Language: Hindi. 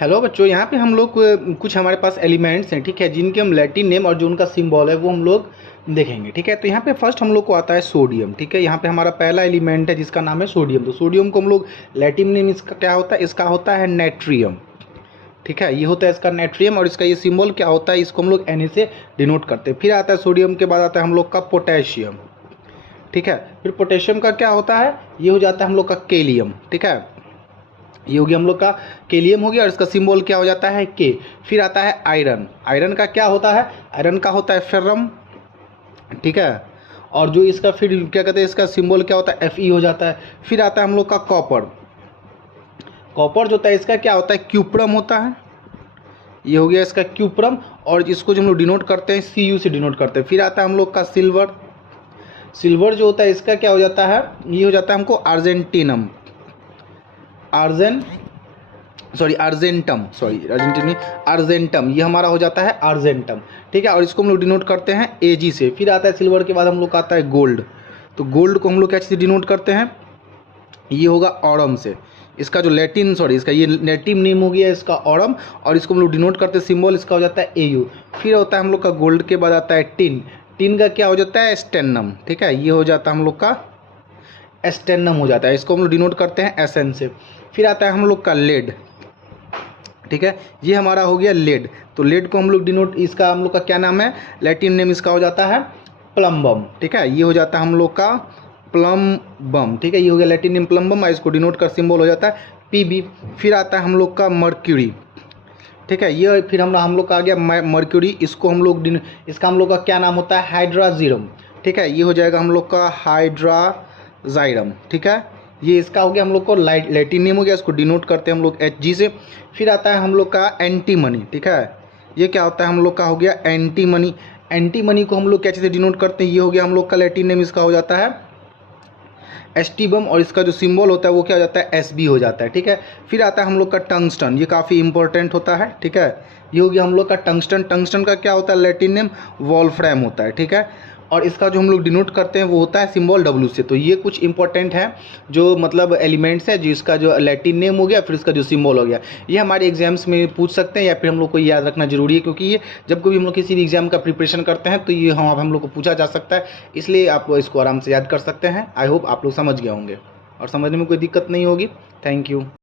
हेलो बच्चों, यहाँ पे हम लोग कुछ हमारे पास एलिमेंट्स हैं, ठीक है, जिनके हम लैटिन नेम और जो उनका सिंबल है वो हम लोग देखेंगे, ठीक है। तो यहाँ पे फर्स्ट हम लोग को आता है सोडियम, ठीक है। यहाँ पे हमारा पहला एलिमेंट है जिसका नाम है सोडियम। तो सोडियम को हम लोग लैटिन नेम इसका क्या होता है, इसका होता है नेट्रियम, ठीक है। ये होता है इसका नेट्रियम और इसका ये सिंबल क्या होता है, इसको हम लोग Na से डिनोट करते हैं। फिर आता है सोडियम के बाद आता है हम लोग का पोटेशियम, ठीक है। फिर पोटेशियम का क्या होता है, ये हो जाता है हम लोग का केलियम, ठीक है। ये हो गया हम लोग का केलियम हो गया और इसका सिंबल क्या हो जाता है के। फिर आता है आयरन। आयरन का क्या होता है, आयरन का होता है फेरम, ठीक है। और जो इसका फिर क्या कहते हैं, इसका सिंबल क्या होता है Fe हो जाता है। फिर आता है हम लोग का कॉपर। कॉपर जो होता है इसका क्या होता है क्यूप्रम होता है। ये हो गया इसका क्यूप्रम और इसको जो हम लोग डिनोट करते हैं Cu से डिनोट करते हैं। फिर आता है हम लोग का सिल्वर। सिल्वर जो होता है इसका क्या हो जाता है, ये हो जाता है हमको अर्जेंटीनम, अर्जेंटम, ये हमारा हो जाता है अर्जेंटम, ठीक है। और इसको हम लोग डिनोट करते हैं Ag से। फिर आता है सिल्वर के बाद हम लोग का आता है गोल्ड। तो गोल्ड को हम लोग क्या चीज़ डिनोट करते हैं, ये होगा ऑरम से। इसका जो इसका ये नेटिव नेम हो गया इसका ऑरम और इसको हम लोग डिनोट करते हैं, सिंबल इसका हो जाता है Au। फिर होता है हम लोग का गोल्ड के बाद आता है टिन। टिन का क्या हो जाता है स्टेनम, ठीक है। ये हो जाता है हम लोग का स्टेनम हो जाता है, इसको हम लोग डिनोट करते हैं Sn से। फिर आता है हम लोग का लेड, ठीक है। ये हमारा हो गया लेड। तो लेड को हम लोग डिनोट, इसका हम लोग का क्या नाम है, लैटिन नेम इसका हो जाता है प्लम्बम, ठीक है। ये हो जाता है हम लोग का प्लम्बम, ठीक है। ये हो गया लैटिन नेम प्लम्बम और इसको डिनोट का सिंबल हो जाता है Pb। फिर आता है हम लोग का मर्क्यूरी, ठीक है। ये फिर हम लोग का आ गया मर्क्यूरी। इसको हम लोग इसका हम लोग का क्या नाम होता है हाइड्राजीरम, ठीक है। ये हो जाएगा हम लोग का हाइड्राजाइरम, ठीक है। ये इसका हो गया हम लोग को लैटिन नेम हो गया, इसको डिनोट करते हैं हम लोग Hg से। फिर आता है हम लोग का एंटीमनी, ठीक है। ये क्या होता है हम लोग का हो गया एंटीमनी। एंटीमनी को हम लोग क्या चीज़ से डिनोट करते हैं, ये हो गया हम लोग का लैटिन नेम, इसका हो जाता है एस्टिबम और इसका जो सिंबल होता है वो क्या हो जाता है Sb हो जाता है, ठीक है। फिर आता है हम लोग का टंगस्टन। ये काफ़ी इंपॉर्टेंट होता है, ठीक है। ये हो गया हम लोग का टंगस्टन। टंगस्टन का क्या होता है लैटिन नेम वॉल्फ्रैम होता है, ठीक है। और इसका जो हम लोग डिनोट करते हैं वो होता है सिंबल W से। तो ये कुछ इंपॉर्टेंट है जो मतलब एलिमेंट्स है, जिसका जो लैटिन नेम हो गया फिर इसका जो सिंबल हो गया। ये हमारे एग्जाम्स में पूछ सकते हैं या फिर हम लोग को याद रखना जरूरी है, क्योंकि ये जब कभी हम लोग किसी भी एग्जाम का प्रिपरेशन करते हैं तो ये हम लोग को पूछा जा सकता है, इसलिए आप इसको आराम से याद कर सकते हैं। आई होप आप लोग समझ गए होंगे और समझने में कोई दिक्कत नहीं होगी। Thank you.